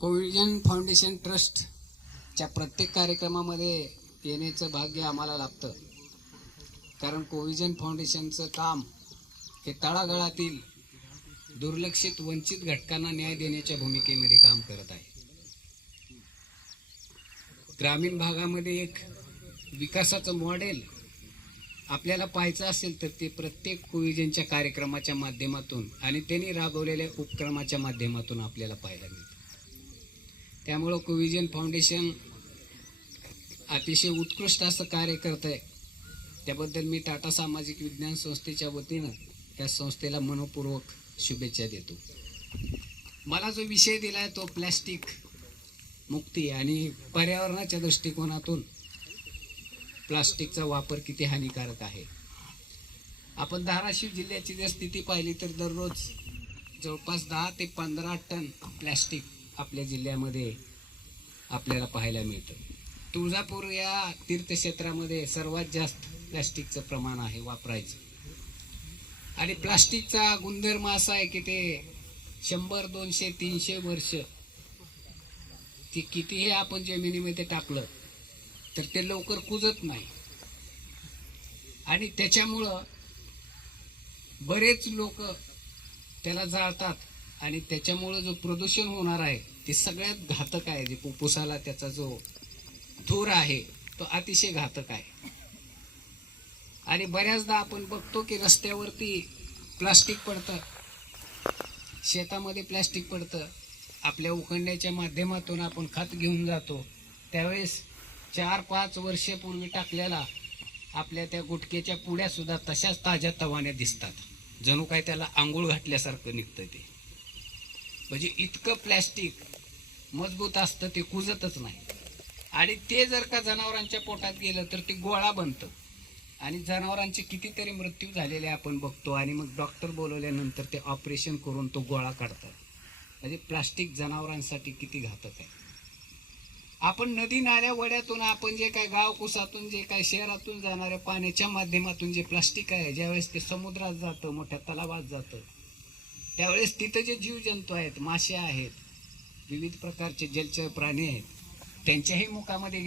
कोविजन foundation ट्रस्टच्या प्रत्येक कार्यक्रमामध्ये येण्याचं भाग्य आम्हाला लाभतं. कारण कोविजन फाउंडेशनचं काम हे तळागाळातील दुर्लक्षित वंचित घटकांना न्याय देण्याच्या भूमिकेमध्ये काम करत आहे. ग्रामीण भागामध्ये एक विकासाचं मॉडेल आपल्याला पाहायचं असेल तर ते प्रत्येक कोविजनच्या कार्यक्रमाच्या माध्यमातून आणि त्यांनी राबवलेल्या उपक्रमाच्या माध्यमातून आपल्याला पाहायला मिळतं. त्यामुळं कोविजन फाउंडेशन अतिशय उत्कृष्ट असं कार्य करत आहे त्याबद्दल मी टाटा सामाजिक विज्ञान संस्थेच्या वतीनं त्या संस्थेला मनपूर्वक शुभेच्छा देतो. मला जो विषय दिला आहे तो प्लॅस्टिक मुक्ती आणि पर्यावरणाच्या दृष्टिकोनातून प्लास्टिकचा वापर किती हानिकारक आहे. आपण धाराशिव जिल्ह्याची जर स्थिती पाहिली तर दररोज जवळपास दहा ते पंधरा टन प्लॅस्टिक आपल्या जिल्ह्यामध्ये आपल्याला पाहायला मिळतं. तुळजापूर या तीर्थक्षेत्रामध्ये सर्वात जास्त प्लॅस्टिकचं प्रमाण आहे वापरायचं. आणि प्लास्टिकचा गुणधर्म असा आहे की ते शंभर दोनशे तीनशे वर्ष ते कितीही आपण जमिनीमध्ये टाकलं तर ते लवकर कुजत नाही. आणि त्याच्यामुळं बरेच लोक त्याला जाळतात. आणि त्याच्यामुळं जो प्रदूषण होणार आहे ते सगळ्यात घातक आहे. जे फुफ्फुसाला त्याचा जो धूर आहे तो अतिशय घातक आहे. आणि बऱ्याचदा आपण बघतो की रस्त्यावरती प्लास्टिक पडतं. शेतामध्ये प्लास्टिक पडतं. आपल्या उखंड्याच्या माध्यमातून आपण खत घेऊन जातो. त्यावेळेस चार पाच वर्षपूर्वी टाकलेला आपल्या त्या गुटक्याच्या पुड्या सुद्धा तशाच ताज्या तवाने दिसतात. जणू काय त्याला आंघोळ घातल्यासारखं निघतं ते. म्हणजे इतकं प्लॅस्टिक मजबूत असतं ते कुजतच नाही. आणि ते जर का जनावरांच्या पोटात गेलं तर ते गोळा बनतं. आणि जनावरांचे कितीतरी मृत्यू झालेले आपण बघतो आणि मग डॉक्टर बोलवल्यानंतर ते ऑपरेशन करून तो गोळा काढतात. म्हणजे प्लास्टिक जनावरांसाठी किती घातक आहे. आपण नदी नाल्या वड्यातून आपण जे काय गावकुसातून जे काय शहरातून जाणाऱ्या पाण्याच्या माध्यमातून जे प्लास्टिक आहे ज्यावेळेस ते समुद्रात जातं मोठ्या तलावात जातं त्यावेळेस तिथं जे जीवजंतू आहेत मासे आहेत विविध प्रकारचे जलचर प्राणी आहेत त्यांच्याही मुखामध्ये